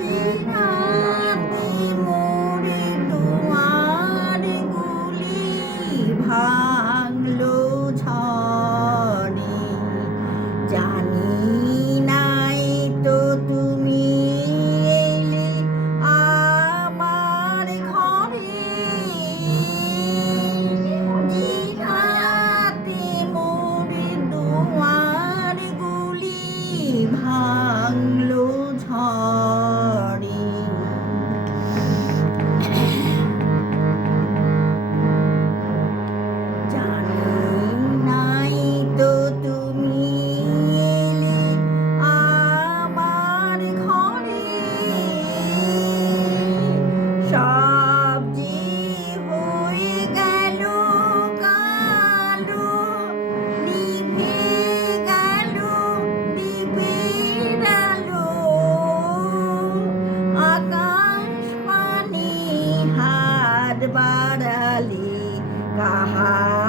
দিনাতে মোরে তোমার গুলি ভাঙলো ঝড়ে, জানি নাই তো তুমি এলে আমার ঘরে। দিনাতে মোরে তোমার গুলি ভাঙলো ঝড়ে। জানি নাই তো তুমি এলে আমার ঘরে, সব যে হয়ে গেল কালো, নিভে গেল দ্বীপের আলো। আকাশ পানে হাত বাড়ালে কাহার